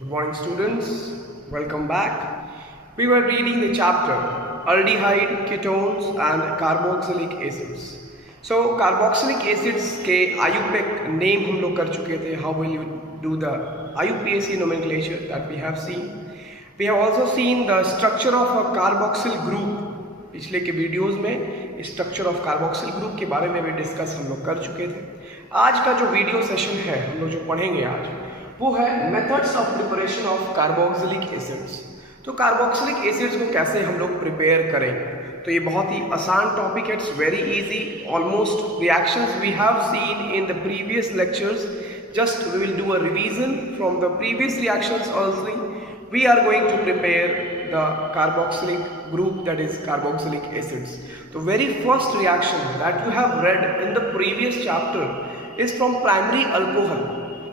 Good morning, students. Welcome back. We were reading the chapter aldehyde, ketones, and carboxylic acids. So, carboxylic acids के IUPAC name हम लोग कर चुके थे. How will you do the IUPAC nomenclature that we have seen? We have also seen the structure of a carboxyl group. पिछले के videos में structure of carboxyl group के बारे में भी डिस्कस हम लोग कर चुके थे. आज का जो वीडियो सेशन है हम लोग जो पढ़ेंगे आज वो है methods of preparation of carboxylic acids. तो कार्बोक्सिलिक एसिड्स को कैसे हम लोग प्रिपेयर करें, तो ये बहुत ही आसान टॉपिक है. It's very easy. Almost reactions we have seen in the previous lectures. Just we will do a revision from the previous reactions also. We are going to prepare the carboxylic group, that is carboxylic acids. The very first reaction that you have read in the previous chapter is from primary alcohol.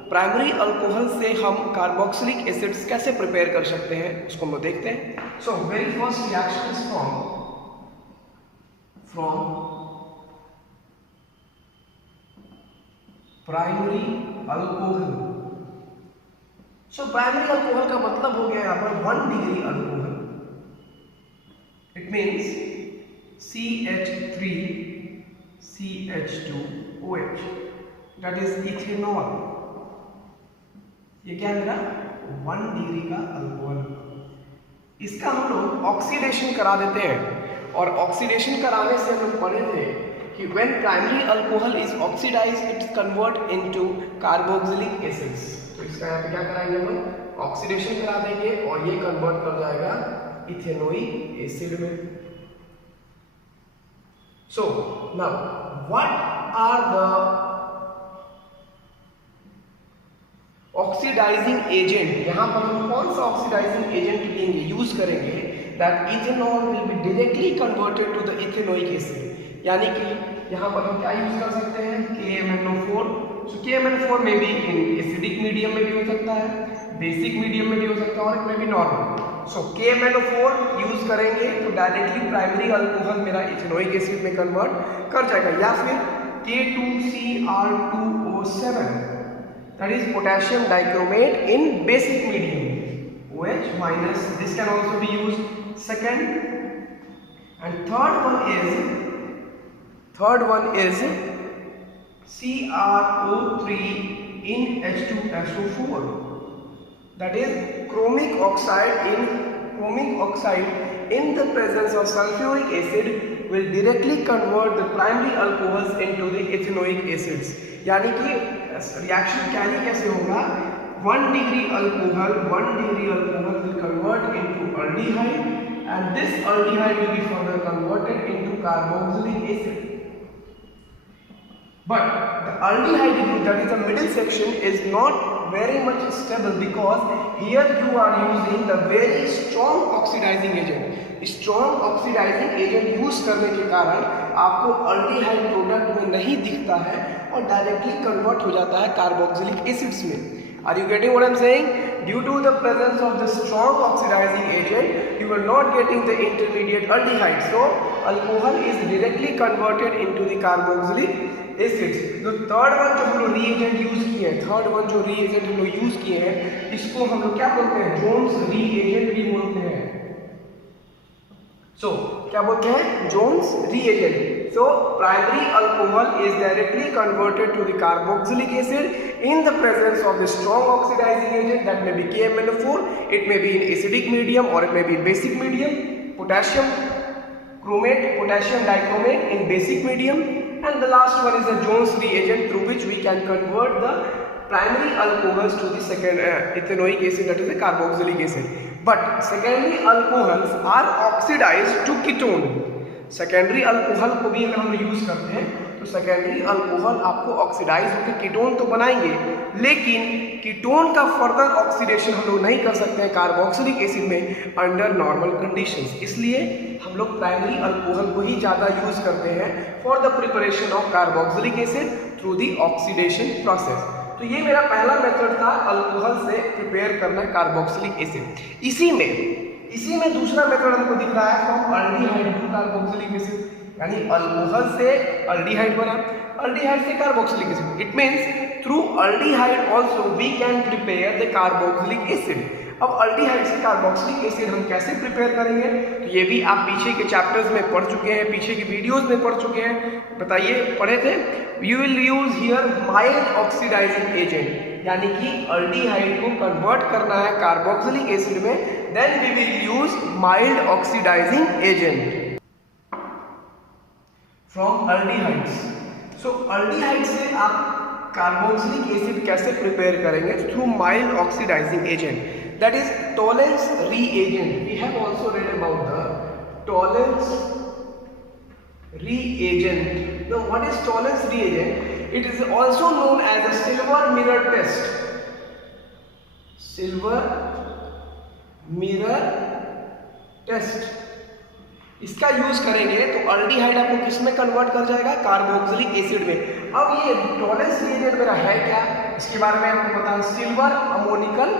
Primary alcohol से हम carboxylic acids कैसे prepare कर सकते हैं उसको हम लोग देखते हैं. So very first reaction is from primary alcohol. So primary alcohol का मतलब हो गया यहाँ पर 1 degree alcohol. It means CH3 CH2OH, that is ethanol. ये क्या है मेरा 1 डिग्री का अल्कोहल. इसका हम लोग ऑक्सीडेशन करा देते हैं, और ऑक्सीडेशन कराने से हम लोग पढ़े थे कि when primary alcohol is oxidised it convert into carboxylic acids. तो इसका यहाँ पे क्या कराएंगे हम लोग ऑक्सीडेशन करा देंगे और ये कन्वर्ट कर जाएगा इथेनोइक एसिड में. So now what are the oxidising agent. यहाँ पर हम कौन सा ऑक्सीडाइजिंग एजेंट लेंगे, यूज करेंगे, that ethanol will be directly converted to the ethanoic acid. यानी कि यहाँ पर हम क्या यूज कर सकते हैं KMnO4. सो KMnO4 में भी इन एसिडिक मीडियम में भी हो सकता है, बेसिक मीडियम में भी हो सकता है, और इसमें भी नॉर्मल. सो KMnO4 यूज करेंगे तो डायरेक्टली प्राइमरी अल्कोहल मेरा इथेनोइक एसिड में कन्वर्ट कर जाएगा. या फिर K2Cr2O7, that is potassium dichromate in basic medium, OH minus. This can also be used. Second and third one is CrO3 in H2SO4, that is chromic oxide in the presence of sulfuric acid will directly convert the primary alcohols into the ethanoic acids. यानी कि reaction carry कैसे होगा, 1 degree alcohol will convert into aldehyde, and this aldehyde will be further converted into carboxylic acid. But the aldehyde group, that is the middle section, is not very much stable because here you are using the very strong oxidizing agent. Strong oxidising agent use करने के कारण आपको aldehyde product में नहीं दिखता है और directly convert हो जाता है कार्बोक्सिलिक एसिड्स में. Are you getting what I am saying? Due to the presence of the strong oxidising agent you are not getting the intermediate aldehyde, so alcohol is directly converted into the carboxylic acids. तो third one जो हम लोग reagent use किए हैं, इसको हम लोग क्या बोलते हैं, जोन्स रीएजेंट भी बोलते हैं. क्या बोलते हैं, Jones reagent. So primary alcohol is directly converted to the carboxylic acid in the presence of the strong oxidizing agent, that may be KMnO4, it may be in acidic medium or it may be in basic medium, potassium dichromate in basic medium, and the last one is the Jones reagent through which we can convert the primary alcohols to the second ethanoic acid, that is the carboxylic acid. But secondary alcohols are oxidized to ketone. Secondary alcohol को भी अगर हम use करते हैं तो secondary alcohol आपको oxidise होकर ketone तो बनाएंगे, लेकिन कीटोन का फर्दर ऑक्सीडेशन हम लोग नहीं कर सकते हैं कार्बोक्सिलिक एसिड में अंडर नॉर्मल कंडीशंस. इसलिए हम लोग प्राइमरी अल्कोहल को ही ज़्यादा यूज करते हैं for the preparation of carboxylic acid through the oxidation process. तो ये मेरा पहला मेथड था अल्कोहल से प्रिपेयर करना कार्बोक्सिलिक एसिड. इसी में दूसरा मेथड हमको दिख रहा है from aldehyde to carboxylic acid, यानी अल्कोहल से अल्डिहाइड बना. aldehyde से carboxylic acid. It means through aldehyde also we can prepare the carboxylic acid. अब aldehyde से carboxylic acid हम कैसे प्रिपेयर करेंगे, तो ये भी आप पीछे के चैप्टर्स में पढ़ चुके हैं, पीछे की वीडियोस में पढ़ चुके हैं. बताइए, पढ़े थे. You will use here mild oxidizing agent, यानी कि aldehyde को कन्वर्ट करना है carboxylic acid में. Then we will use mild oxidizing agent from aldehydes. So aldehyde से आप कार्बोक्सिलिक एसिड कैसे प्रिपेयर करेंगे? Through mild oxidising agent, that is Tollens reagent. We have also read about the Tollens reagent. Now what is Tollens reagent? It is also known as a silver mirror test. Silver mirror test, इसका use करेंगे तो aldehyde आपको किस में convert कर जाएगा? Carboxylic acid में. अब ये टॉलेंस रिएजेंट मेरा है क्या, इसके बारे में आपको पता है. Silver ammoniacal.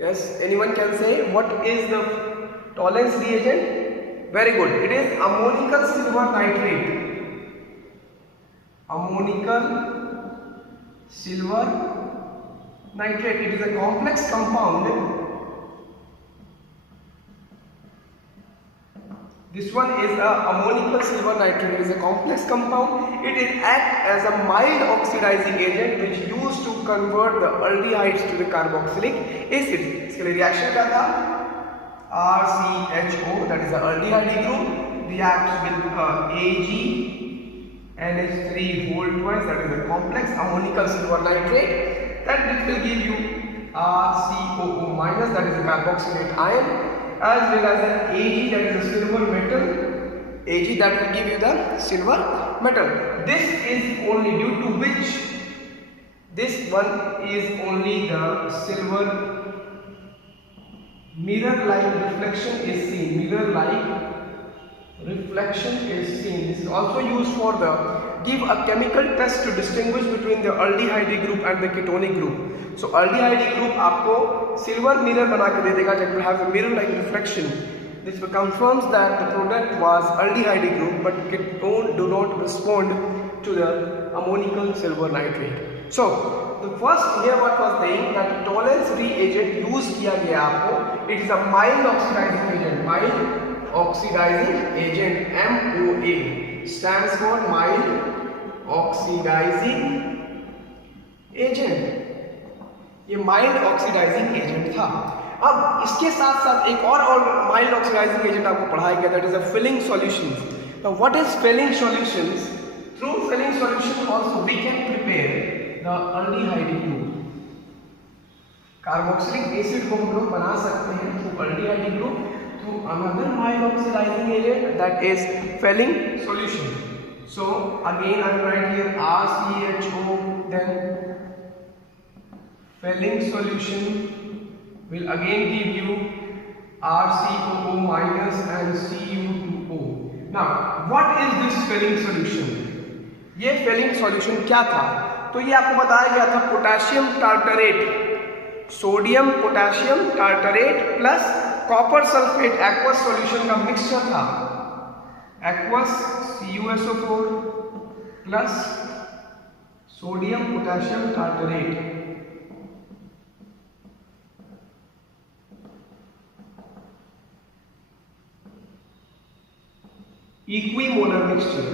Yes, anyone can say what is the Tollens reagent? Very good, it is ammoniacal silver nitrate. Ammoniacal silver nitrate, it is a complex compound. This one is a ammonical silver nitrate. It is a complex compound. It is act as a mild oxidizing agent which used to convert the aldehydes to the carboxylic acid. इसके लिए reaction क्या था? RCHO, that is the aldehyde group, reacts with AgNH3 whole twice, that is a complex ammonical silver nitrate. That it will give you RCOO minus, that is a carboxylate ion, as well as an Ag, that is a silver metal. Ag, that will give you the silver metal. This is only due to which this one is only the silver mirror like reflection is seen. Mirror like reflection is seen. This is also used for the give a chemical test to distinguish between the aldehyde group and the ketonic group. So aldehyde group आपको silver mirror बना के दे देगा, that will have a mirror like reflection. This confirms that the product was aldehyde group, but ketone do not respond to the ammonical silver nitrate. So the first here what was saying that Tollens reagent use किया गया आपको, it is a mild oxidizing agent. Mild oxidizing agent, MOA stands for mild oxidizing agent. ये mild oxidising agent था. अब इसके साथ साथ एक और माइल्ड ऑक्सीडाइजिंग एजेंट आपको पढ़ाया गया, that is a Fehling solutions. Now what is Fehling solutions? Through Fehling solution also we can prepare the aldehyde group. Carboxylic acid को हम लोग बना सकते हैं through aldehyde group through another mild oxidising agent, that is Fehling solution. So again I will write here RCHO, then filling solution will again give you RCOO minus and Cu2O. Now what is this filling solution? ये filling solution क्या था? तो ये आपको बताया गया था potassium tartrate, sodium potassium tartrate plus copper sulphate aqueous solution का मिक्सचर था. Aqueous CuSO4 plus sodium potassium tartrate. Equimolar mixture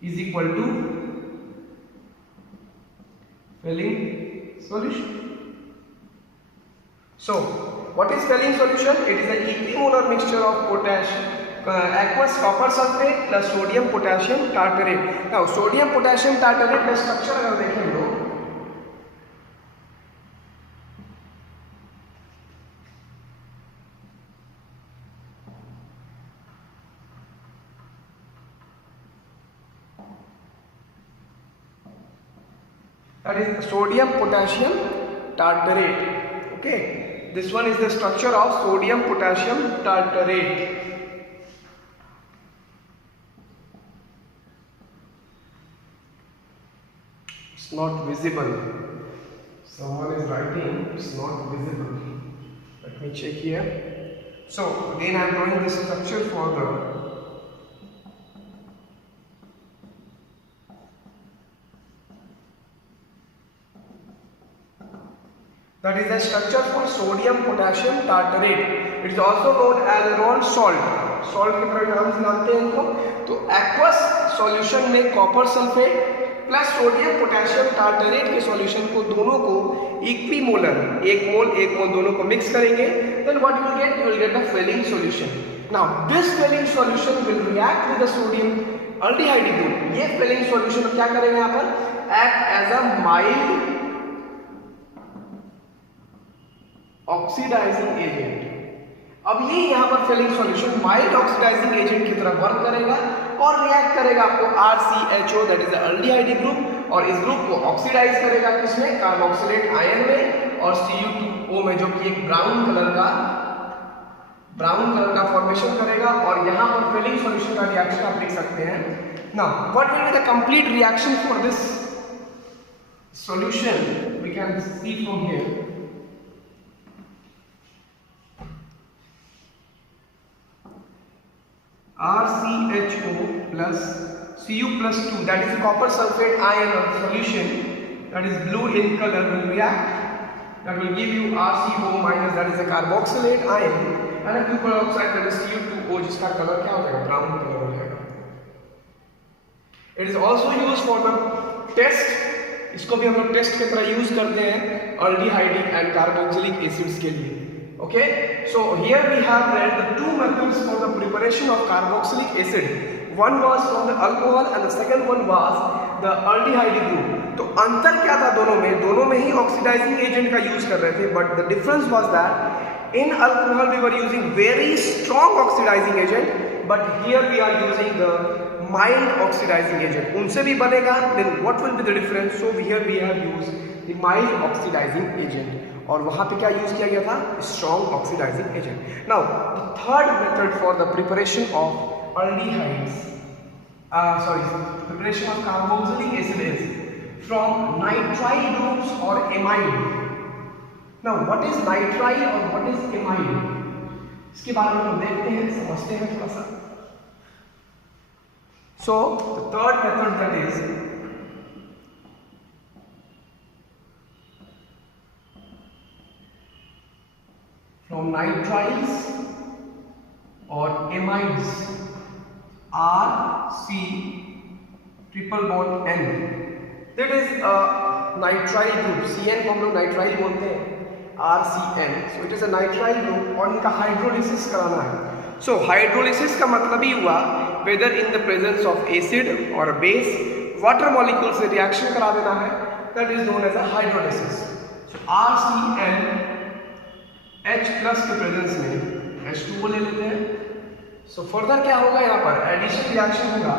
is equal to filling solution. So what is filling solution? It is an equimolar mixture of aqueous copper sulfate plus sodium potassium tartarate. Now sodium potassium tartarate का structure अगर देखें लोग, that is sodium potassium tartarate. Okay, this one is the structure of sodium potassium tartarate. It's not visible. Someone is writing it's not visible. Let me check here. So again I am drawing the structure for the That is the structure for sodium potassium tartarate. It is also known as Ron salt. Salt के तरह नाम से जानते हैं इनको. तो aqueous solution में copper sulfate plus sodium potassium tartrate के सॉल्यूशन को दोनों को इक्विमोलर, एक मोल दोनों को मिक्स करेंगे. Then what you will get the Fehling solution. Now this Fehling solution will react with the sodium aldehyde group. ये फेलिंग सॉल्यूशन क्या करेगा यहाँ पर? Act as a mild oxidising agent. अब ये यहाँ पर Fehling solution mild oxidising agent की तरह वर्क करेगा और रिएक्ट करेगा आपको RCHO that is the aldehyde group, और इस ग्रुप को ऑक्सीडाइज करेगा किसमें? कार्बोक्सिलेट आयन में, और Cu2O में, जो कि एक ब्राउन कलर का फॉर्मेशन करेगा. और यहाँ पर फेलिंग सॉल्यूशन का रिएक्शन आप लिख सकते हैं. Now what will be the complete reaction for this solution? We can see from here. RCHO plus Cu plus 2, that is the copper sulfate ion of solution, that is blue in color, will react. That will give you RCO minus, that is the carboxylate ion, and a copper oxide, that is Cu2O, जिसका colour क्या हो जाएगा? Brown colour हो जाएगा. It is also used for the test. इसको भी हम लोग टेस्ट की तरह यूज करते हैं अल्डिहाइड एंड कार्बोक्सिलिक एसिड्स के लिए. Okay, so here we have read the two methods for the preparation of carboxylic acid. One was from the alcohol and the second one was the aldehyde group. तो अंतर क्या था दोनों में? दोनों में ही ऑक्सीडाइजिंग एजेंट का यूज कर रहे थे, but the difference was that in alcohol we were using very strong oxidizing agent, but here we are using the mild oxidizing agent. उनसे भी बनेगा, then what will be the difference? So here we have used the mild oxidizing agent. और वहां पे क्या use किया गया था? Strong oxidising agent. Now the third method for the preparation of aldehydes, preparation of carboxylic acid is from nitrile groups और amide. Now what is nitrile और what is amide? इसके बारे में हम देखते हैं, समझते हैं थोड़ा सा. So the third method that is from nitriles or amides, RC triple bond N, that is a nitrile group. CN को हम लोग nitrile बोलते हैं, RCN. So it is a nitrile group और इनका हाइड्रोलिसिस कराना है. So हाइड्रोलिसिस का मतलब ही हुआ whether in the presence of acid or a base, water molecule से रिएक्शन करा देना है. That is known as a hydrolysis. So RCN H plus के प्रेजेंस में H2O ले लेते हैं. सो फर्दर क्या होगा? यहाँ पर एडिशन रिएक्शन होगा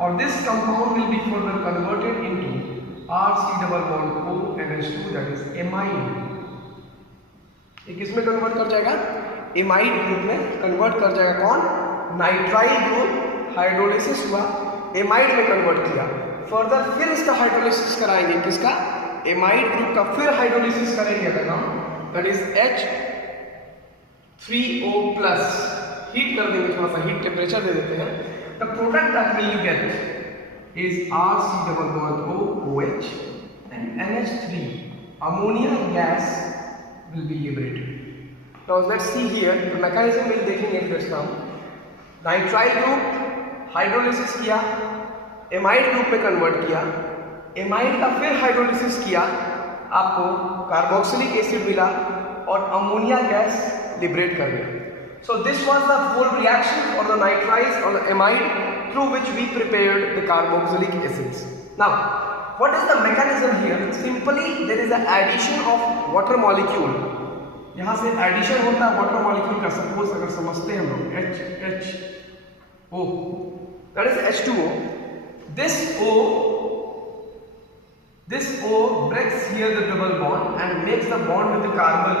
और this compound will be further converted into RC double bond ONH2, that is amide. ये किस में कन्वर्ट कर जाएगा? एमाइड ग्रुप में कन्वर्ट कर जाएगा. कौन? Nitrile group. हाइड्रोलिसिस हुआ, एमाइड में कन्वर्ट किया. फर्दर फिर इसका हाइड्रोलिसिस कराएंगे. किसका? एमाइड ग्रुप का फिर हाइड्रोलिसिस करेंगे अगर हम, that is H3O plus. Heat कर देंगे, थोड़ा सा हीट टेम्परेचर दे देते हैं. The product that will get is RC double bond OH and NH3. Ammonia gas will be liberated. Now let's see here the mechanism will देखेंगे फिर हम. Nitrile group hydrolysis किया, एमाइड ग्रुप में convert किया, amide का फिर hydrolysis किया, आपको कार्बोक्सिलिक एसिड मिला और अमोनिया गैस लिबरेट कर दिया. So this was the whole reaction for the nitriles or the amide through which we prepared the carboxylic acids. Now, what is the mechanism here? Simply there is an addition of water molecule. यहाँ से addition होता है water molecule का. Suppose अगर समझते हैं हम लोग HO, that is H2O. This O breaks here the double bond and makes the bond with the carbon.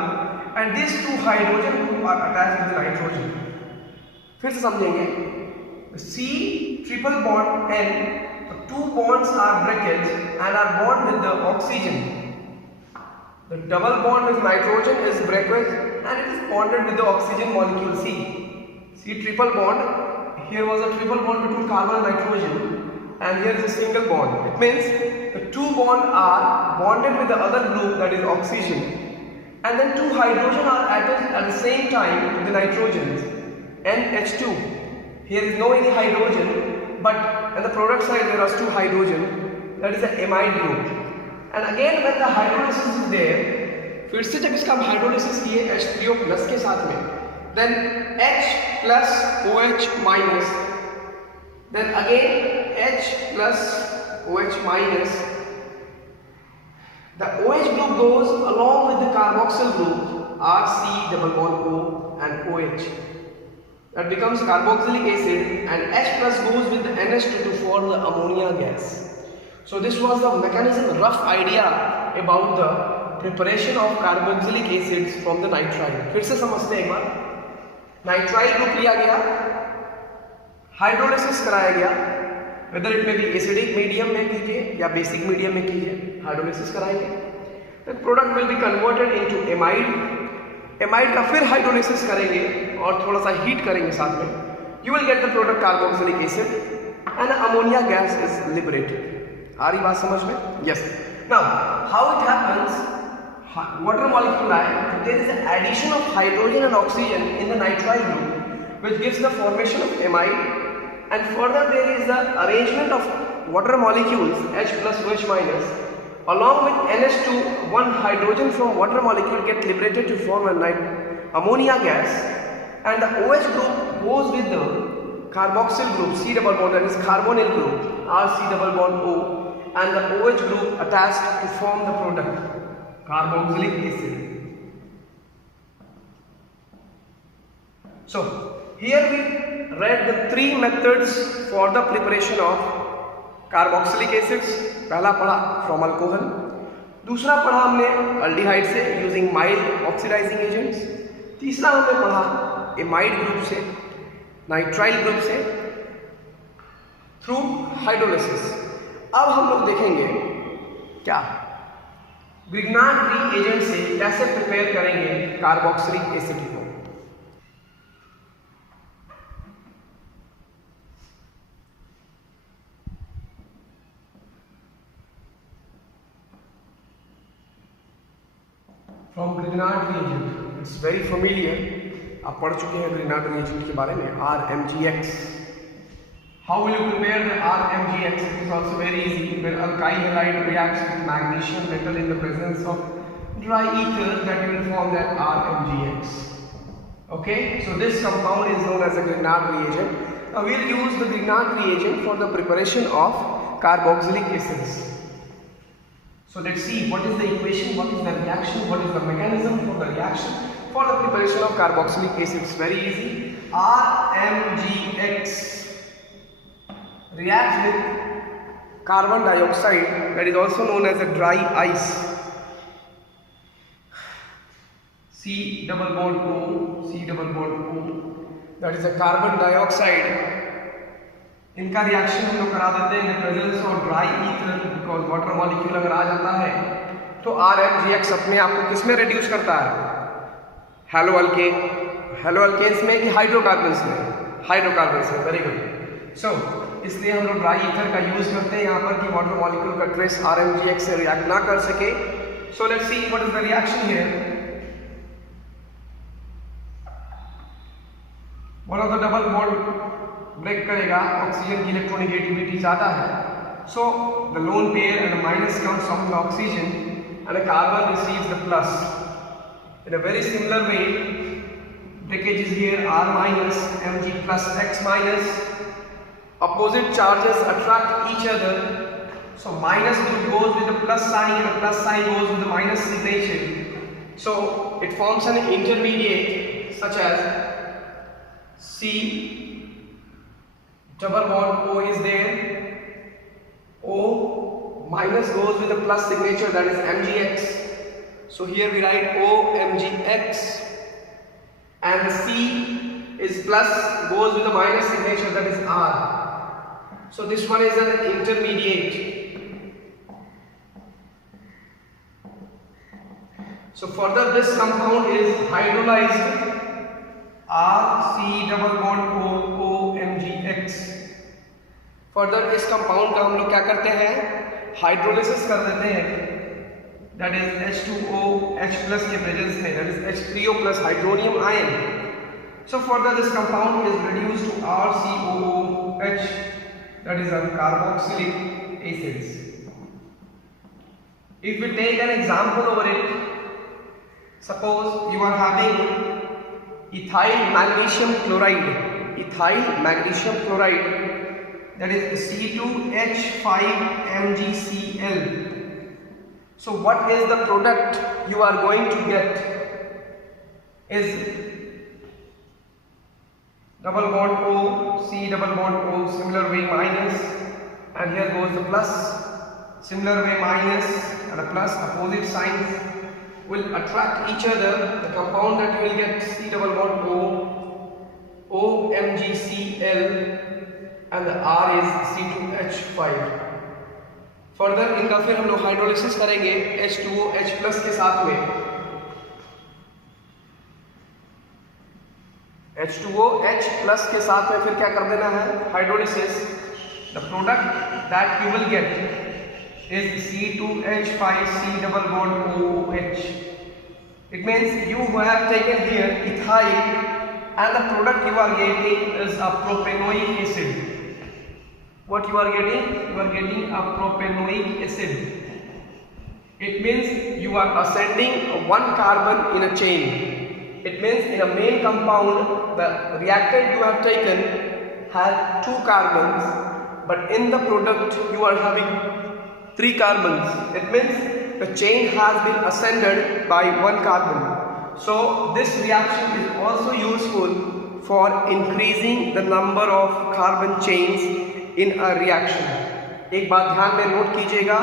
And these two hydrogen group are attached with the nitrogen. फिर से समझेंगे. C triple bond N, the two bonds are breakage and are bond with the oxygen. The double bond with nitrogen is breakage and it is bonded with the oxygen molecule C. C triple bond. Here was a triple bond between carbon and nitrogen, and here is a single bond. It means the two bonds are bonded with the other group, that is oxygen. and then two hydrogen are added at the same time to the nitrogens, NH2. Here is no any hydrogen, but on the product side there are two hydrogen, that is the amide group. And again when the hydrolysis is there, फिर से जब इसका हम hydrolysis किए H3O plus के साथ में, then H plus OH minus, then again H plus OH minus. The OH group goes along with the carboxyl group RC double bond O and OH. That becomes carboxylic acid, and H plus goes with the NH2 to form the ammonia gas. So this was the mechanism, rough idea about the preparation of carboxylic acids from the nitrile. फिर से समझते हैं एक बार. Nitrile group लिया गया, hydrolysis कराया गया, whether it may be acidic medium में कीजिए या basic medium में कीजिए, हाइड्रोलिसिस कराएंगे. The product will be converted into amide. amide का फिर हाइड्रोलिसिस करेंगे और थोड़ा सा हीट करेंगे साथ में. You will get the product carboxylic acid and ammonia gas is liberated. आ रही बात समझ में? Yes. Now, how it happens? Water molecule there is an addition of hydrogen and oxygen in the nitrile group, which gives the formation of amide. And further there is the arrangement of water molecules H plus OH minus along with NH2. One hydrogen from water molecule get liberated to form a ammonia gas, and the OH group goes with the carboxyl group C double bond, that is carbonyl group RC double bond O, and the OH group attached to form the product carboxylic acid. So here we read the three methods for the preparation of carboxylic acids. पहला पढ़ा from alcohol, दूसरा पढ़ा हमने aldehyde से using mild oxidizing agents, तीसरा हमने पढ़ा amide group से, nitrile ग्रुप से through hydrolysis. अब हम लोग देखेंगे क्या Grignard reagent से कैसे प्रिपेयर करेंगे कार्बोक्सिलिक एसिड को. From Grignard reagent, it's very familiar. आप पढ़ चुके हैं Grignard reagent के बारे में, RMGX. How will you prepare the RMGX? It is also very easy. When alkyl halide reacts with magnesium metal in the presence of dry ether, that will form that RMGX. Okay, so this compound is known as a Grignard reagent. Now we will use the Grignard reagent for the preparation of carboxylic acids. So let's see what is the equation, what is the reaction, what is the mechanism for the reaction for the preparation of carboxylic acids. Very easy. RMGX reacts with carbon dioxide, that is also known as a dry ice, C double bond O, C double bond O, that is a carbon dioxide. इनका reaction हम लोग करा देते हैं in the presence of dry ether, because water molecule अगर आ जाता है तो RMGX अपने आप को किस में रिड्यूस करता है? हेलो अल्केन्स में कि हाइड्रोकार्बन्स में? हाइड्रोकार्बन्स में. Very good. सो इसलिए हम लोग ड्राई ईथर का यूज करते हैं यहाँ पर कि वाटर मॉलिक्यूल का ट्रेस RMGX से रिएक्ट ना कर सके. So let's see what is the reaction here. One of the double bond break करेगा, ऑक्सीजन की इलेक्ट्रोनेगेटिविटी ज़्यादा है, so the lone pair and minus comes from the oxygen and the carbon receives the plus. In a very similar way breakage is here R minus Mg plus X minus. Opposite charges attract each other, so minus group goes with the plus sign and the plus sign goes with the minus signature, so it forms an intermediate such as C double bond O is there, O minus goes with the plus signature, that is MgX. So here we write OMgX, and the C is plus goes with the minus signature, that is R. So this one is an intermediate. So further this compound is hydrolyzed, RC double bond OMgX. Further इस compound का हम लोग क्या करते हैं? Hydrolysis कर देते हैं. that is H2O H plus के presence में, that is H3O plus hydronium ion. So further this compound is reduced to RCOOH, that is a carboxylic acids. If we take an example over it, suppose you are having ethyl magnesium chloride, that is C2H5MgCl. So what is the product you are going to get is double bond O, C double bond O, similar way minus, and here goes the plus, similar way minus and a plus, opposite signs will attract each other. The compound that you will get C double bond O, OMgCl, and the R is C2H5. Further इनका फिर हम लोग hydrolysis करेंगे H2O H plus के साथ में, H2O H plus के साथ में फिर क्या कर देना है hydrolysis. The product that you will gate is C2H5C double bond OH. It means you have taken here ethyl and the product you are getting is a propanoic acid. What you are getting? You are getting a propanoic acid. It means you are ascending one carbon in a chain. It means in a main compound the reactant you have taken has 2 carbons, but in the product you are having 3 carbons. It means the chain has been ascended by 1 carbon. So this reaction is also useful for increasing the number of carbon chains in a reaction. एक बात ध्यान में note कीजिएगा,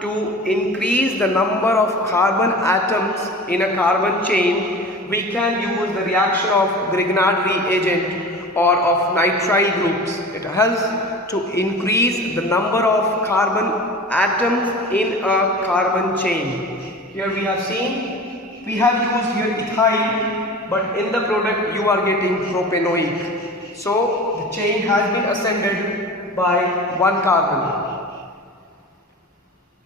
to increase the number of carbon atoms in a carbon chain, we can use the reaction of Grignard reagent or of nitrile groups. It helps to increase the number of carbon atoms in a carbon chain. Here we have seen, we have used here ethyl, but in the product you are getting propanoic. So the chain has been ascended by 1 carbon.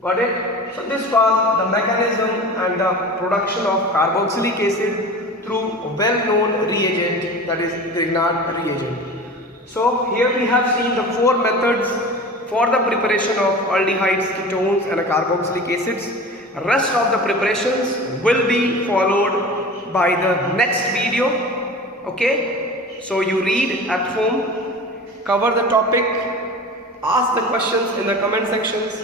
Got it? So this was the mechanism and the production of carboxylic acid through a well-known reagent, that is Grignard reagent. So here we have seen the 4 methods for the preparation of aldehydes, ketones and carboxylic acids. Rest of the preparations will be followed by the next video. Okay? So you read at home, cover the topic, ask the questions in the comment sections,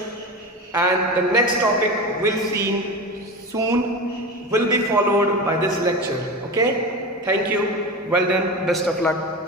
and the next topic will see soon will be followed by this lecture. Okay, thank you, well done, best of luck.